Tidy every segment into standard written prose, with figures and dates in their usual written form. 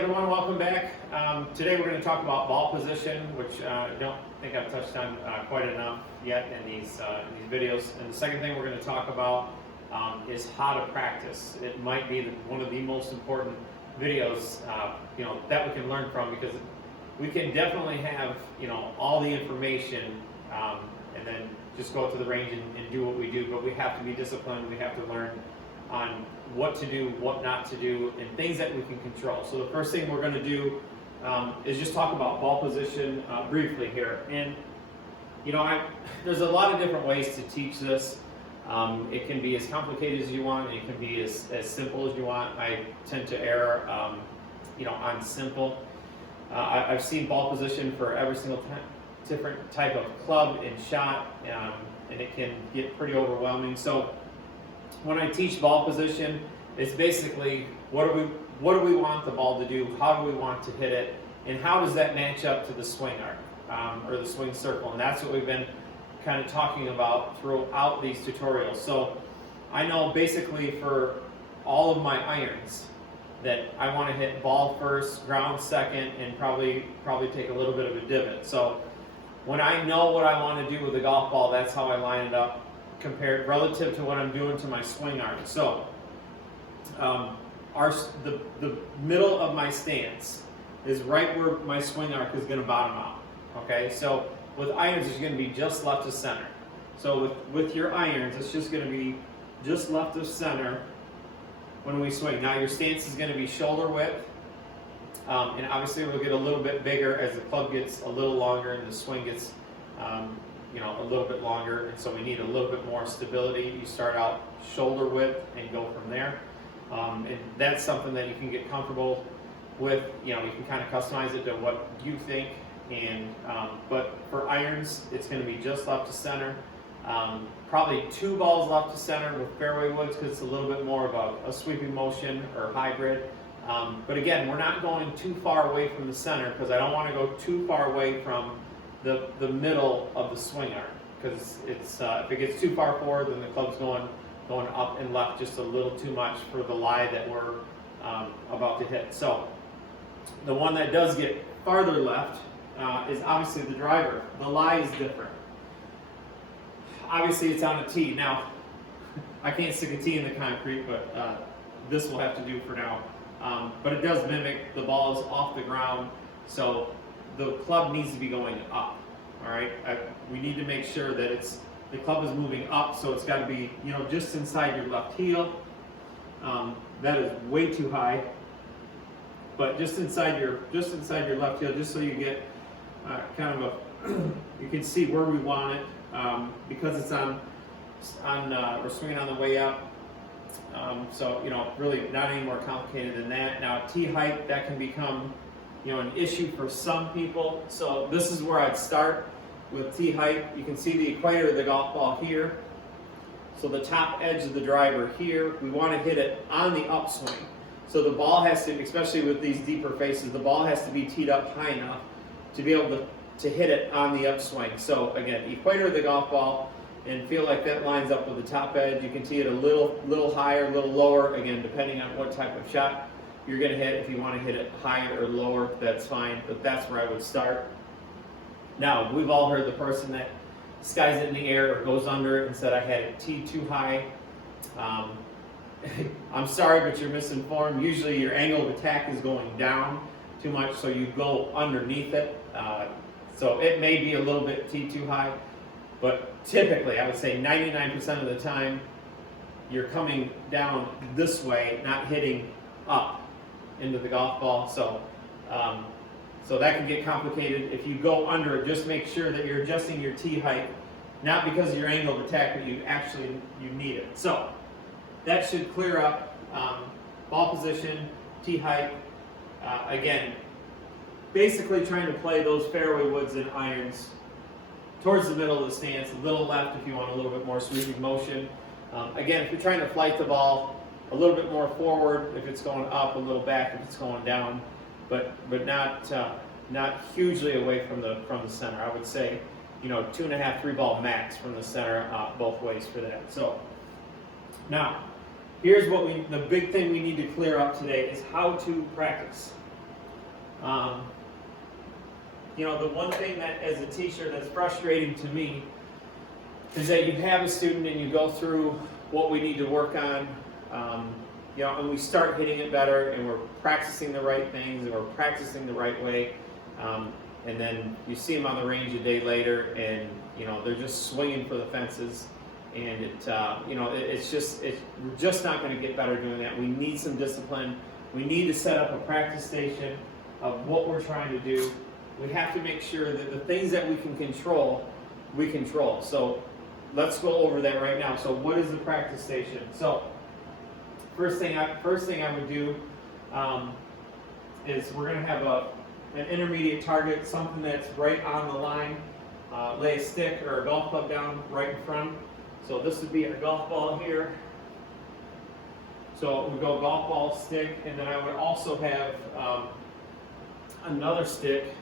everyone, welcome back. Today we're going to talk about ball position, which I don't think I've touched on quite enough yet in these videos. And the second thing we're going to talk about is how to practice. It might be one of the most important videos that we can learn from, because we can definitely have all the information and then just go to the range and do what we do, but we have to be disciplined. We have to learn on what to do, what not to do, and things that we can control. So the first thing we're going to do is just talk about ball position briefly here. And there's a lot of different ways to teach this. It can be as complicated as you want, and it can be as simple as you want. I tend to err on simple. I've seen ball position for every single different type of club and shot, and it can get pretty overwhelming. So when I teach ball position, it's basically what do we want the ball to do, how do we want to hit it, and how does that match up to the swing arc or the swing circle. And that's what we've been kind of talking about throughout these tutorials. So I know basically for all of my irons that I want to hit ball first, ground second, and probably take a little bit of a divot. So when I know what I want to do with a golf ball, that's how I line it up compared relative to what I'm doing to my swing arc. So the middle of my stance is right where my swing arc is going to bottom out. Okay, so with irons, it's going to be just left of center. So with your irons, it's just going to be just left of center when we swing. Now your stance is going to be shoulder width, and obviously we'll get a little bit bigger as the club gets a little longer and the swing gets a little bit longer, and so we need a little bit more stability. You start out shoulder width and go from there, and that's something that you can get comfortable with. You can kind of customize it to what you think. And but for irons, it's going to be just left to center. Probably 2 balls left to center with fairway woods, because it's a little bit more of a sweeping motion or hybrid. But again, we're not going too far away from the center, because I don't want to go too far away from the middle of the swing arc, because it's if it gets too far forward, then the club's going up and left just a little too much for the lie that we're about to hit. So the one that does get farther left is obviously the driver. The lie is different. Obviously it's on a tee. Now, I can't stick a tee in the concrete, but this will have to do for now. But it does mimic the ball is off the ground, so the club needs to be going up. All right, we need to make sure that the club is moving up, so it's got to be just inside your left heel. That is way too high, but just inside your left heel, just so you get kind of you can see where we want it, because it's we're swinging on the way up. So really not any more complicated than that. Now tee height, that can become an issue for some people. So this is where I'd start with tee height. You can see the equator of the golf ball here. So the top edge of the driver here, we want to hit it on the upswing. So the ball has to, especially with these deeper faces, the ball has to be teed up high enough to be able to hit it on the upswing. So again, equator of the golf ball, and feel like that lines up with the top edge. You can see it a little higher, a little lower, again, depending on what type of shot you're going to hit. If you want to hit it higher or lower, that's fine, but that's where I would start. Now, we've all heard the person that skies it in the air or goes under it and said, I had it teed too high. I'm sorry, but you're misinformed. Usually your angle of attack is going down too much, so you go underneath it. So it may be a little bit teed too high, but typically I would say 99% of the time you're coming down this way, not hitting up into the golf ball. So so that can get complicated. If you go under it, just make sure that you're adjusting your tee height, not because of your angle of attack, but you need it. So that should clear up ball position, tee height. Again, basically trying to play those fairway woods and irons towards the middle of the stance, a little left if you want a little bit more sweeping motion. Again, if you're trying to flight the ball, a little bit more forward if it's going up, a little back if it's going down, but not hugely away from the center. I would say 2.5, 3 ball max from the center both ways for that. So now here's what the big thing we need to clear up today is how to practice. You know, the one thing that as a teacher that's frustrating to me is that you have a student and you go through what we need to work on, you know, and we start hitting it better and we're practicing the right things and we're practicing the right way, and then you see them on the range a day later and, you know, they're just swinging for the fences, and you know, we're just not going to get better doing that. We need some discipline. We need to set up a practice station of what we're trying to do. We have to make sure that the things that we can control, we control. So let's go over that right now. So what is the practice station? So first thing I would do is we're going to have an intermediate target, something that's right on the line. Lay a stick or a golf club down right in front. So this would be our golf ball here. So we go golf ball, stick, and then I would also have another stick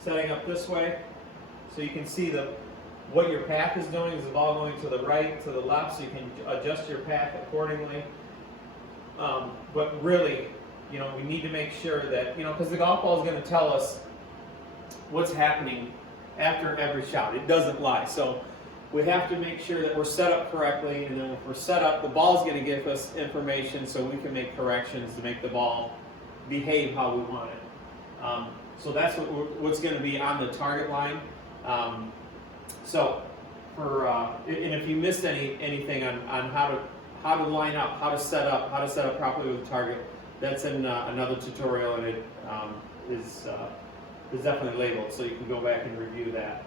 setting up this way, so you can see what your path is doing. Is the ball going to the right, to the left, so you can adjust your path accordingly. But really, you know, we need to make sure that, you know, because the golf ball is going to tell us what's happening after every shot. It doesn't lie. So we have to make sure that we're set up correctly, and then if we're set up, the ball is going to give us information so we can make corrections to make the ball behave how we want it. So that's what's going to be on the target line. So and if you missed anything on how to line up, how to set up properly with the target, that's in another tutorial, and it is definitely labeled, so you can go back and review that.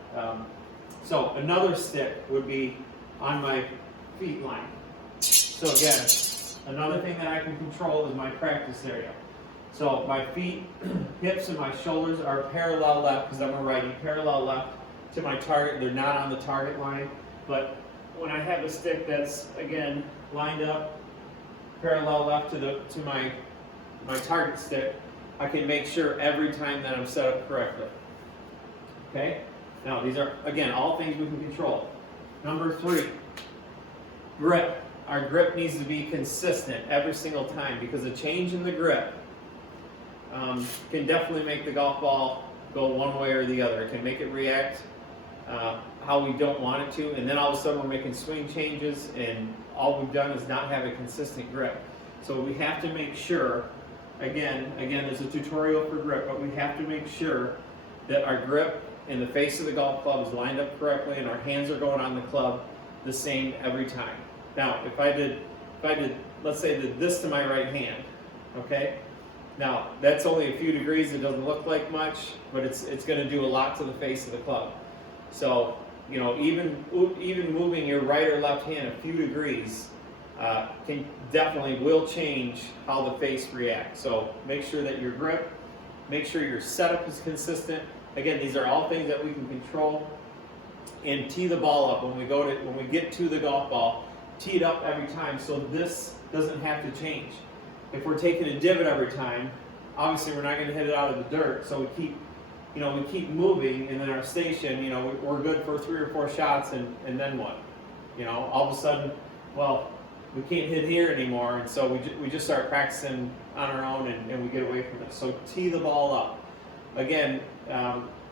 So another stick would be on my feet line. So again, another thing that I can control is my practice area. So my feet, hips, and my shoulders are parallel left, because I'm a righty, parallel left to my target. They're not on the target line, but when I have a stick that's, again, lined up parallel left to my target stick, I can make sure every time that I'm set up correctly. Okay? Now, these are, again, all things we can control. Number 3, grip. Our grip needs to be consistent every single time, because a change in the grip can definitely make the golf ball go one way or the other. It can make it react how we don't want it to, and then all of a sudden we're making swing changes, and all we've done is not have a consistent grip. So we have to make sure, again, there's a tutorial for grip, but we have to make sure that our grip in the face of the golf club is lined up correctly, and our hands are going on the club the same every time. Now, if I did, let's say, did this to my right hand, okay? Now, that's only a few degrees. It doesn't look like much, but it's going to do a lot to the face of the club. So, you know, even moving your right or left hand a few degrees will change how the face reacts. So make sure that your grip, make sure your setup is consistent. Again, these are all things that we can control. And tee the ball up when we get to the golf ball. Tee it up every time, so this doesn't have to change. If we're taking a divot every time, obviously we're not going to hit it out of the dirt. So we keep moving, and then our station, you know, we're good for 3 or 4 shots, and then what? You know, all of a sudden, well, we can't hit here anymore, and so we just start practicing on our own, and we get away from it. So tee the ball up. Again,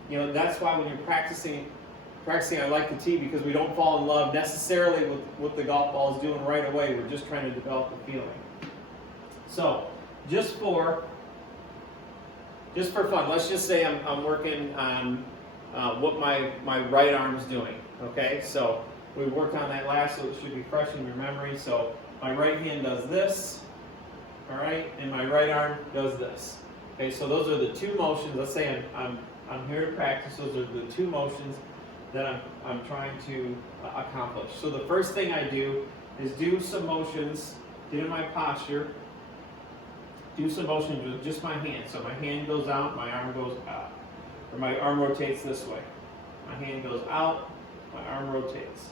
you know, that's why when you're practicing, I like to tee, because we don't fall in love necessarily with what the golf ball is doing right away. We're just trying to develop the feeling. So, just for fun, let's just say I'm working on what my right arm's doing. Okay, so we worked on that last, so it should be fresh in your memory. So my right hand does this, all right, and my right arm does this. Okay, so those are the 2 motions. Let's say I'm here to practice. Those are the 2 motions that I'm trying to accomplish. So the first thing I do is do some motions, get in my posture, do some motions with just my hand. So my hand goes out, my arm goes out. Or my arm rotates this way. My hand goes out, my arm rotates.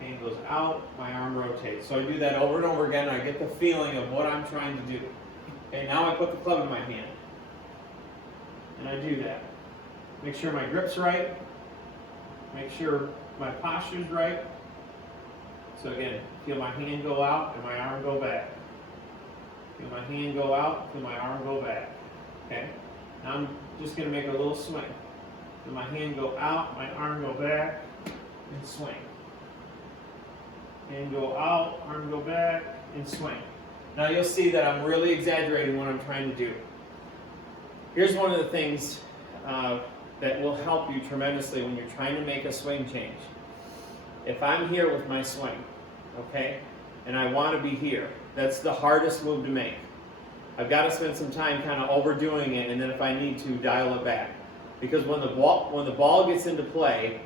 Hand goes out, my arm rotates. So I do that over and over again, and I get the feeling of what I'm trying to do. Okay, now I put the club in my hand. And I do that. Make sure my grip's right. Make sure my posture's right. So again, feel my hand go out and my arm go back. Feel my hand go out, feel my arm go back. Okay, now I'm just going to make a little swing. So my hand go out, my arm go back, and swing. Hand go out, arm go back, and swing. Now you'll see that I'm really exaggerating what I'm trying to do. Here's one of the things that will help you tremendously when you're trying to make a swing change. If I'm here with my swing, okay, and I want to be here, that's the hardest move to make. I've got to spend some time kind of overdoing it, and then if I need to, dial it back. Because when the ball gets into play,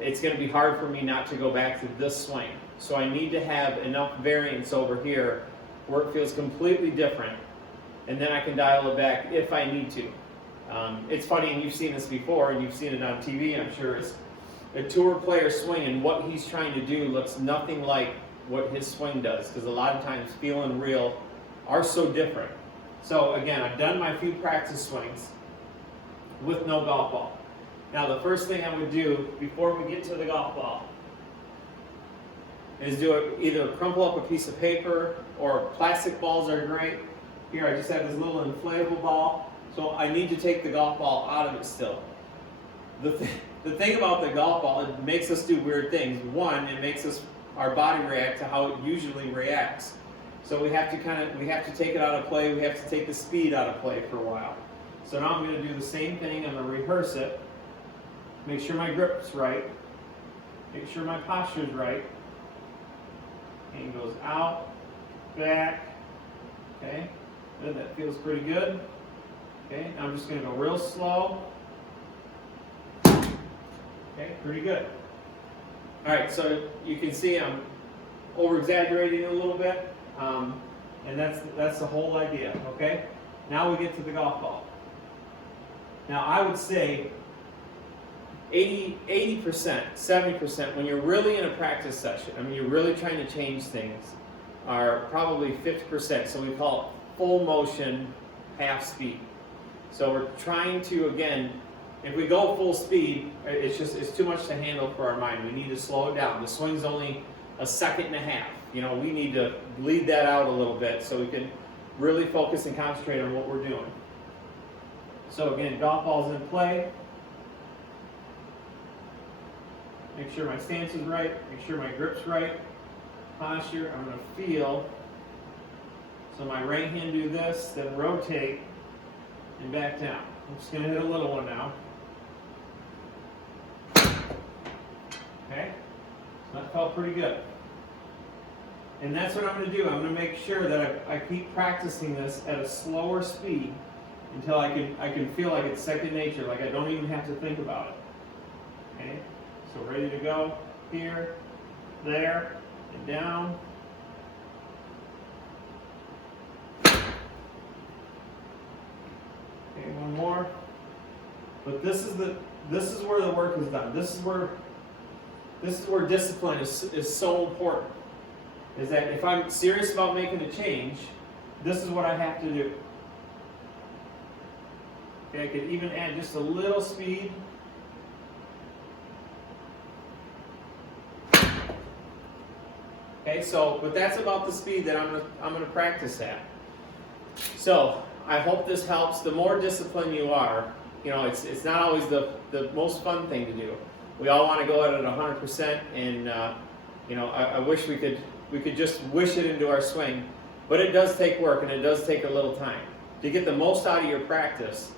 it's going to be hard for me not to go back to this swing. So I need to have enough variance over here where it feels completely different, and then I can dial it back if I need to. It's funny, and you've seen this before, and you've seen it on TV, I'm sure, is a tour player swing, and what he's trying to do looks nothing like what his swing does, because a lot of times feel and real are so different. So again, I've done my few practice swings with no golf ball. Now the first thing I would do before we get to the golf ball is either crumple up a piece of paper, or plastic balls are great. Here I just have this little inflatable ball, so I need to take the golf ball out of it still. The thing about the golf ball, it makes us do weird things. One, it makes our body react to how it usually reacts. So we have to take it out of play, we have to take the speed out of play for a while. So now I'm going to do the same thing, I'm going to rehearse it, make sure my grip's right, make sure my posture's right. Hand goes out, back, okay, good, that feels pretty good. Okay, now I'm just going to go real slow. Okay, pretty good. Alright, so you can see I'm over-exaggerating a little bit, and that's the whole idea, okay? Now we get to the golf ball. Now I would say 80%, 70%, when you're really in a practice session, I mean you're really trying to change things, are probably 50%, so we call it full motion, half speed. So we're trying to, again, if we go full speed, it's too much to handle for our mind. We need to slow it down. The swing's only a second and a half. You know, we need to bleed that out a little bit so we can really focus and concentrate on what we're doing. So again, golf ball's in play. Make sure my stance is right, make sure my grip's right. Posture, I'm going to feel. So my right hand do this, then rotate and back down. I'm just going to hit a little one now. Okay, so that felt pretty good. And that's what I'm going to do. I'm going to make sure that I keep practicing this at a slower speed until I can feel like it's second nature, like I don't even have to think about it. Okay, so ready to go here, there, and down. Okay, one more. But this is where the work is done. This is where discipline is so important. Is that if I'm serious about making a change, this is what I have to do. Okay, I could even add just a little speed. Okay, so but that's about the speed that I'm gonna practice at. So I hope this helps. The more disciplined you are, you know, it's not always the most fun thing to do. We all want to go at it 100%, and you know, I wish we could just wish it into our swing, but it does take work and it does take a little time. To get the most out of your practice,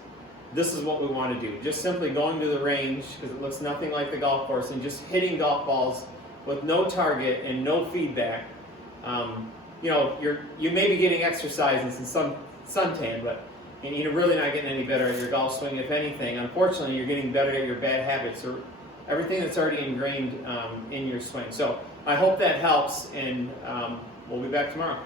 this is what we want to do. Just simply going to the range, because it looks nothing like the golf course, and just hitting golf balls with no target and no feedback. You know, you may be getting exercise and some suntan, but you're really not getting any better at your golf swing. If anything, unfortunately, you're getting better at your bad habits or everything that's already ingrained in your swing. So I hope that helps, and we'll be back tomorrow.